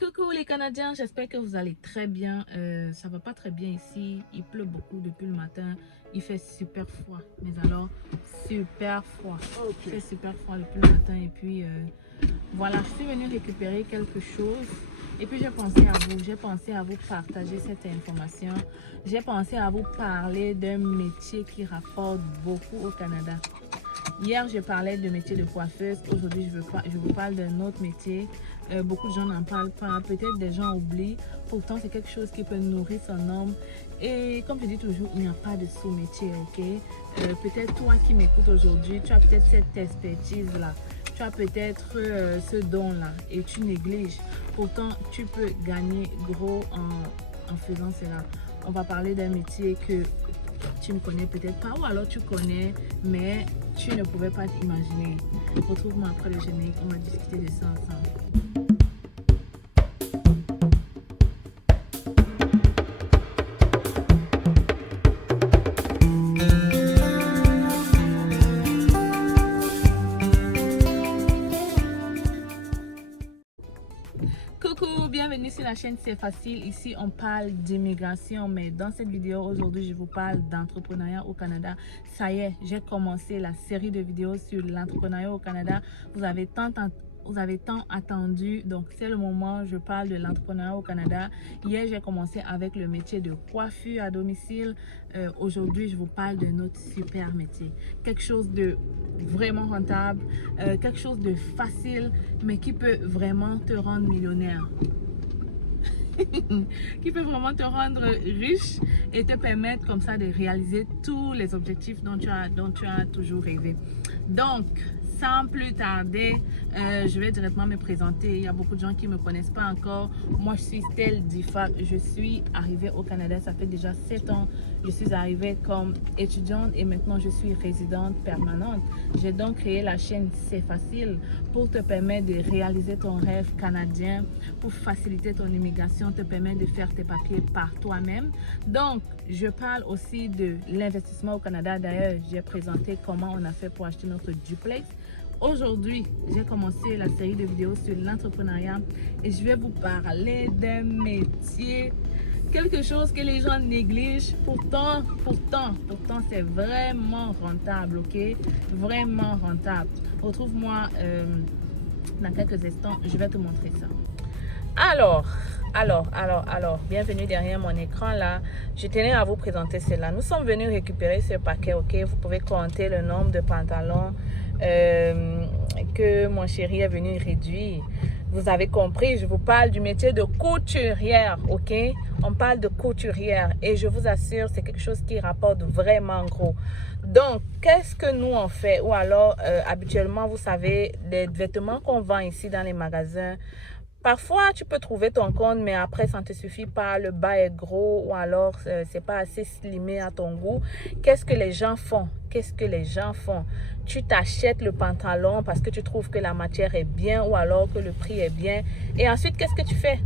Coucou les Canadiens, j'espère que vous allez très bien. Ça va pas très bien ici, il pleut beaucoup depuis le matin, il fait super froid, mais alors super froid. Il fait super froid depuis le matin et puis voilà, je suis venue récupérer quelque chose et puis j'ai pensé à vous partager cette information. J'ai pensé à vous parler d'un métier qui rapporte beaucoup au Canada. Hier, je parlais de métier de coiffeuse. Aujourd'hui, je vous parle d'un autre métier. Beaucoup de gens n'en parlent pas. Peut-être des gens oublient. Pourtant, c'est quelque chose qui peut nourrir son homme. Et comme je dis toujours, il n'y a pas de sous-métier, ok? Peut-être toi qui m'écoutes aujourd'hui, tu as peut-être cette expertise-là. Tu as peut-être ce don-là et tu négliges. Pourtant, tu peux gagner gros en faisant cela. On va parler d'un métier que tu ne connais peut-être pas ou alors tu connais mais tu ne pouvais pas t'imaginer. Retrouve-moi après le générique, on va discuter de ça ensemble. Coucou, bienvenue sur la chaîne C'est Facile. Ici on parle d'immigration, mais dans cette vidéo aujourd'hui je vous parle d'entrepreneuriat au Canada. Ça y est, j'ai commencé la série de vidéos sur l'entrepreneuriat au Canada. Vous avez tant attendu, donc c'est le moment. Je parle de l'entrepreneuriat au Canada. Hier j'ai commencé avec le métier de coiffure à domicile. Aujourd'hui je vous parle d'un autre super métier, quelque chose de vraiment rentable, quelque chose de facile mais qui peut vraiment te rendre millionnaire. Qui peut vraiment te rendre riche et te permettre comme ça de réaliser tous les objectifs dont tu as toujours rêvé. Donc sans plus tarder, je vais directement me présenter. Il y a beaucoup de gens qui ne me connaissent pas encore. Moi, je suis Stell Difac. Je suis arrivée au Canada, ça fait déjà 7 ans. Je suis arrivée comme étudiante et maintenant je suis résidente permanente. J'ai donc créé la chaîne C'est Facile pour te permettre de réaliser ton rêve canadien, pour faciliter ton immigration, te permettre de faire tes papiers par toi-même. Donc, je parle aussi de l'investissement au Canada. D'ailleurs, j'ai présenté comment on a fait pour acheter notre duplex. Aujourd'hui, j'ai commencé la série de vidéos sur l'entrepreneuriat et je vais vous parler d'un métier, quelque chose que les gens négligent. Pourtant, c'est vraiment rentable, ok? Vraiment rentable. Retrouve-moi dans quelques instants, je vais te montrer ça. Alors, bienvenue derrière mon écran là. Je tenais à vous présenter cela. Nous sommes venus récupérer ce paquet, ok? Vous pouvez compter le nombre de pantalons que mon chéri est venu réduire. Vous avez compris, je vous parle du métier de couturière, ok? On parle de couturière et je vous assure, c'est quelque chose qui rapporte vraiment gros. Donc, qu'est-ce que nous on fait? Ou alors, habituellement, vous savez, les vêtements qu'on vend ici dans les magasins, parfois, tu peux trouver ton compte, mais après, ça ne te suffit pas. Le bas est gros ou alors, c'est pas assez slimé à ton goût. Qu'est-ce que les gens font? Tu t'achètes le pantalon parce que tu trouves que la matière est bien ou alors que le prix est bien. Et ensuite, qu'est-ce que tu fais?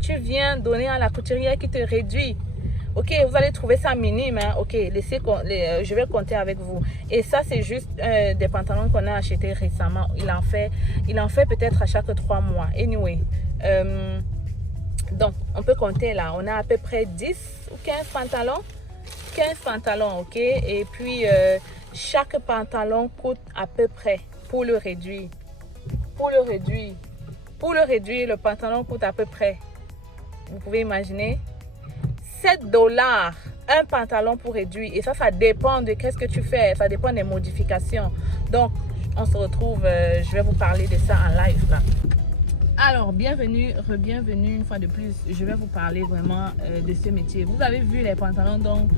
Tu viens donner à la couturière qui te réduit. Ok, vous allez trouver ça minime, hein? Ok, je vais compter avec vous. Et ça, c'est juste des pantalons qu'on a achetés récemment. Il en fait peut-être à chaque 3 mois. Anyway, donc on peut compter là. On a à peu près 10 ou 15 pantalons. 15 pantalons, ok? Et puis, chaque pantalon coûte à peu près, pour le réduire, le pantalon coûte à peu près, vous pouvez imaginer, 7 $, un pantalon pour réduire. Et ça dépend de qu'est-ce que tu fais. Ça dépend des modifications. Donc, on se retrouve, je vais vous parler de ça en live là. Alors, bienvenue une fois de plus. Je vais vous parler vraiment de ce métier. Vous avez vu les pantalons dont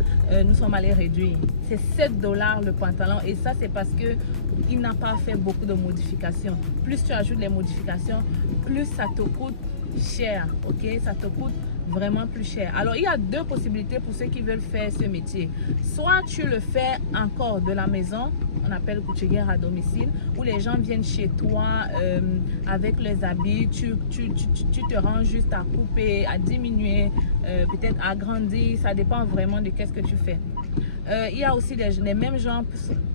nous sommes allés réduire. C'est 7 $ le pantalon et ça, c'est parce qu'il n'a pas fait beaucoup de modifications. Plus tu ajoutes les modifications, plus ça te coûte cher, ok? Ça te coûte vraiment plus cher. Alors, il y a deux possibilités pour ceux qui veulent faire ce métier. Soit tu le fais encore de la maison, on appelle couturière à domicile, où les gens viennent chez toi avec les habits, tu te rends juste à couper, à diminuer, peut-être agrandir, ça dépend vraiment de qu'est-ce que tu fais. Il y a aussi les mêmes gens.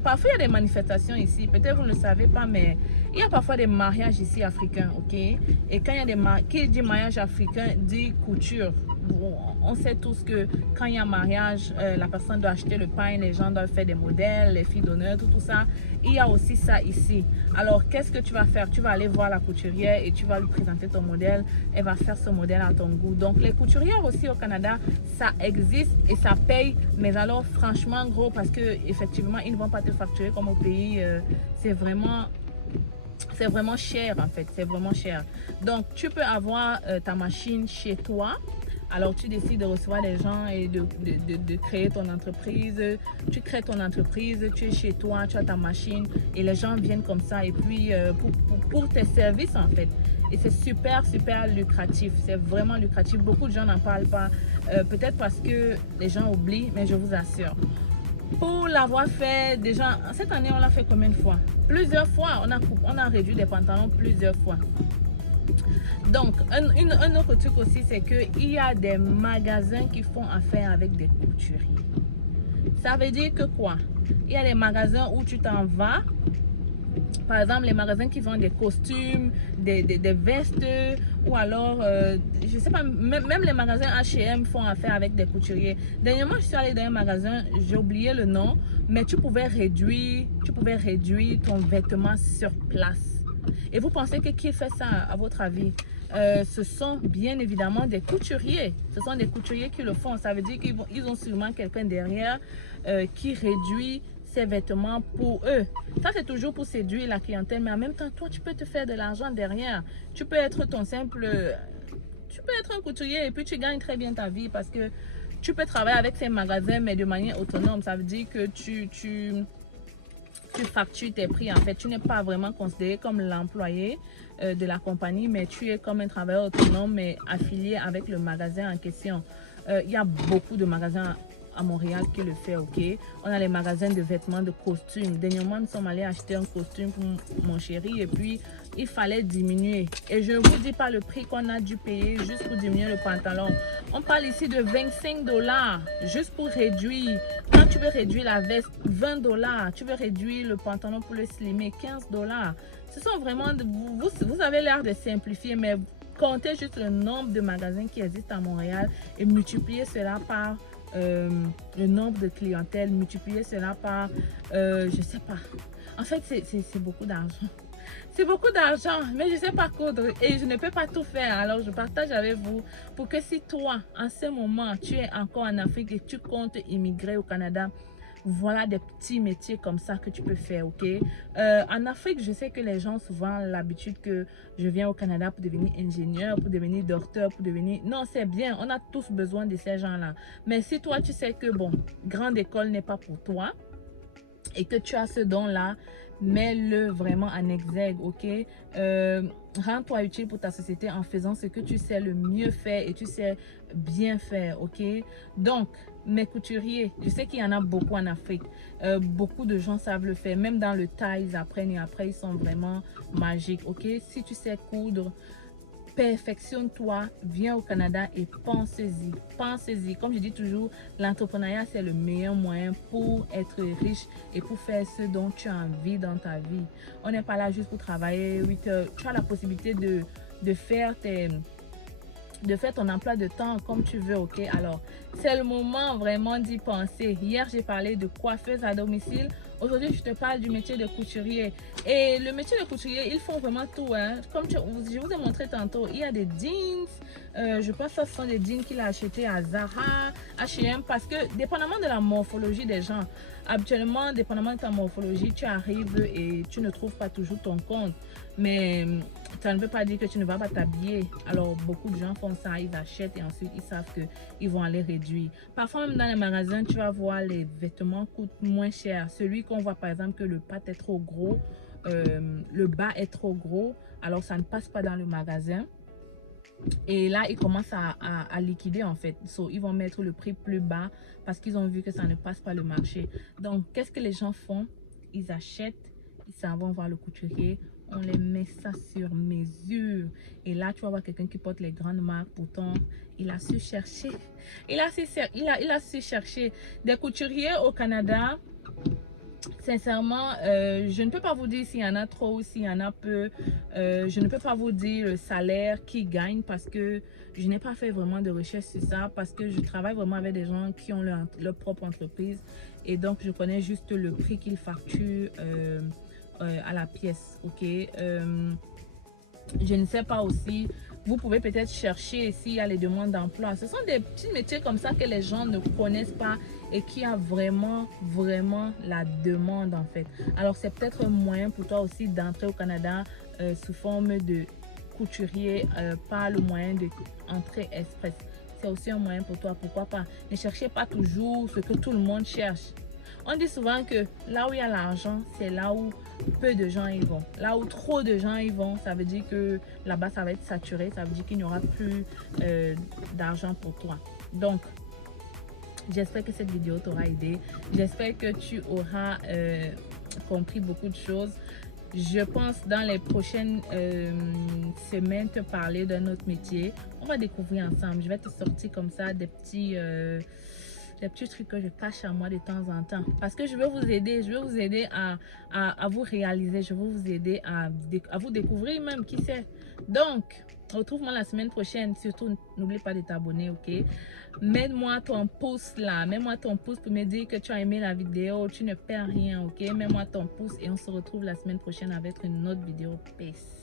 Parfois, il y a des manifestations ici. Peut-être vous ne le savez pas, mais il y a parfois des mariages ici africains, ok? Et quand il y a des qui dit mariage africain, dit couture. Bon, on sait tous que quand il y a un mariage, la personne doit acheter le pain, les gens doivent faire des modèles, les filles d'honneur, tout ça. Il y a aussi ça ici. Alors, qu'est-ce que tu vas faire? Tu vas aller voir la couturière et tu vas lui présenter ton modèle. Elle va faire ce modèle à ton goût. Donc, les couturières aussi au Canada, ça existe et ça paye. Mais alors, franchement, gros, parce que effectivement, ils ne vont pas te facturer comme au pays. C'est vraiment cher en fait. C'est vraiment cher. Donc, tu peux avoir ta machine chez toi. Alors, tu décides de recevoir des gens et de créer ton entreprise. Tu crées ton entreprise, tu es chez toi, tu as ta machine et les gens viennent comme ça. Et puis, pour tes services, en fait. Et c'est super, super lucratif. C'est vraiment lucratif. Beaucoup de gens n'en parlent pas. Peut-être parce que les gens oublient, mais je vous assure. Pour l'avoir fait, déjà, cette année, on l'a fait combien de fois? Plusieurs fois. On a réduit des pantalons plusieurs fois. Donc, un autre truc aussi, c'est qu'il y a des magasins qui font affaire avec des couturiers. Ça veut dire que quoi? Il y a des magasins où tu t'en vas. Par exemple, les magasins qui vendent des costumes, des vestes, ou alors, je sais pas, même les magasins H&M font affaire avec des couturiers. Dernièrement, je suis allée dans un magasin, j'ai oublié le nom, mais tu pouvais réduire ton vêtement sur place. Et vous pensez que qui fait ça, à votre avis? Ce sont bien évidemment des couturiers. Ce sont des couturiers qui le font. Ça veut dire qu'ils ont sûrement quelqu'un derrière qui réduit ses vêtements pour eux. Ça, c'est toujours pour séduire la clientèle, mais en même temps, toi, tu peux te faire de l'argent derrière. Tu peux être tu peux être un couturier et puis tu gagnes très bien ta vie parce que tu peux travailler avec ces magasins, mais de manière autonome. Ça veut dire que tu factures tes prix. En fait, tu n'es pas vraiment considéré comme l'employé de la compagnie, mais tu es comme un travailleur autonome, mais affilié avec le magasin en question. Il y a beaucoup de magasins à Montréal qui le fait, ok? On a les magasins de vêtements, de costumes. Dernièrement, nous sommes allés acheter un costume pour mon chéri et puis il fallait diminuer. Et je ne vous dis pas le prix qu'on a dû payer juste pour diminuer le pantalon. On parle ici de 25 $, juste pour réduire. Quand tu veux réduire la veste, 20 $. Tu veux réduire le pantalon pour le slimmer, 15 $. Ce sont vraiment, vous avez l'air de simplifier, mais comptez juste le nombre de magasins qui existent à Montréal et multipliez cela par le nombre de clientèle, multiplier cela par, je sais pas. En fait, c'est beaucoup d'argent. C'est beaucoup d'argent, mais je sais pas coudre et je ne peux pas tout faire. Alors, je partage avec vous pour que si toi, en ce moment, tu es encore en Afrique et tu comptes immigrer au Canada, voilà des petits métiers comme ça que tu peux faire, ok? En Afrique, je sais que les gens souvent l'habitude que je viens au Canada pour devenir ingénieur, pour devenir docteur, pour devenir... Non, c'est bien, on a tous besoin de ces gens-là. Mais si toi, tu sais que, bon, grande école n'est pas pour toi et que tu as ce don-là, mets-le vraiment en exergue, ok? Rends-toi utile pour ta société en faisant ce que tu sais le mieux faire et tu sais bien faire, ok? Donc, mes couturiers, je sais qu'il y en a beaucoup en Afrique. Beaucoup de gens savent le faire. Même dans le taille, ils apprennent et après, ils sont vraiment magiques, ok? Si tu sais coudre, perfectionne-toi, viens au Canada et pensez-y. Pensez-y. Comme je dis toujours, l'entrepreneuriat, c'est le meilleur moyen pour être riche et pour faire ce dont tu as envie dans ta vie. On n'est pas là juste pour travailler 8 heures. Tu as la possibilité de faire ton emploi de temps comme tu veux, ok? Alors, c'est le moment vraiment d'y penser. Hier, j'ai parlé de coiffeuse à domicile. Aujourd'hui, je te parle du métier de couturier. Et le métier de couturier, ils font vraiment tout, hein? Comme je vous ai montré tantôt, il y a des jeans. Je pense que ce sont des jeans qu'il a achetés à Zara, H&M, parce que dépendamment de la morphologie des gens, habituellement, dépendamment de ta morphologie, tu arrives et tu ne trouves pas toujours ton compte. Mais ça ne veut pas dire que tu ne vas pas t'habiller. Alors, beaucoup de gens font ça, ils achètent et ensuite ils savent qu'ils vont aller réduire. Parfois, même dans les magasins, tu vas voir les vêtements coûtent moins cher. Celui qu'on voit par exemple que le pat est trop gros, le bas est trop gros, alors ça ne passe pas dans le magasin. Et là, ils commencent à liquider en fait. Ils vont mettre le prix plus bas parce qu'ils ont vu que ça ne passe pas le marché. Donc, qu'est-ce que les gens font? Ils achètent, ils s'en vont voir le couturier on les met ça sur mesure. Et là, tu vas voir quelqu'un qui porte les grandes marques. Pourtant, il a su chercher. Il a su chercher. Des couturiers au Canada, sincèrement, je ne peux pas vous dire s'il y en a trop ou s'il y en a peu. Je ne peux pas vous dire le salaire qu'ils gagnent parce que je n'ai pas fait vraiment de recherche sur ça, parce que je travaille vraiment avec des gens qui ont leur propre entreprise et donc je connais juste le prix qu'ils facturent à la pièce. Ok, je ne sais pas aussi. Vous pouvez peut-être chercher s'il y a les demandes d'emploi. Ce sont des petits métiers comme ça que les gens ne connaissent pas et qui a vraiment la demande en fait. Alors c'est peut-être un moyen pour toi aussi d'entrer au Canada sous forme de couturier par le moyen de entrée express. C'est aussi un moyen pour toi, pourquoi pas. Ne cherchez pas toujours ce que tout le monde cherche. On dit souvent que là où il y a l'argent, c'est là où peu de gens y vont. Là où trop de gens y vont, ça veut dire que là-bas, ça va être saturé. Ça veut dire qu'il n'y aura plus d'argent pour toi. Donc, j'espère que cette vidéo t'aura aidé. J'espère que tu auras compris beaucoup de choses. Je pense dans les prochaines semaines te parler d'un autre métier. On va découvrir ensemble. Je vais te sortir comme ça des petits trucs que je cache à moi de temps en temps. Parce que je veux vous aider. Je veux vous aider à vous réaliser. Je veux vous aider à vous découvrir même, qui sait. Donc, retrouve-moi la semaine prochaine. Surtout, n'oublie pas de t'abonner, ok? Mets-moi ton pouce là. Mets-moi ton pouce pour me dire que tu as aimé la vidéo. Tu ne perds rien, ok? Mets-moi ton pouce et on se retrouve la semaine prochaine avec une autre vidéo. Peace.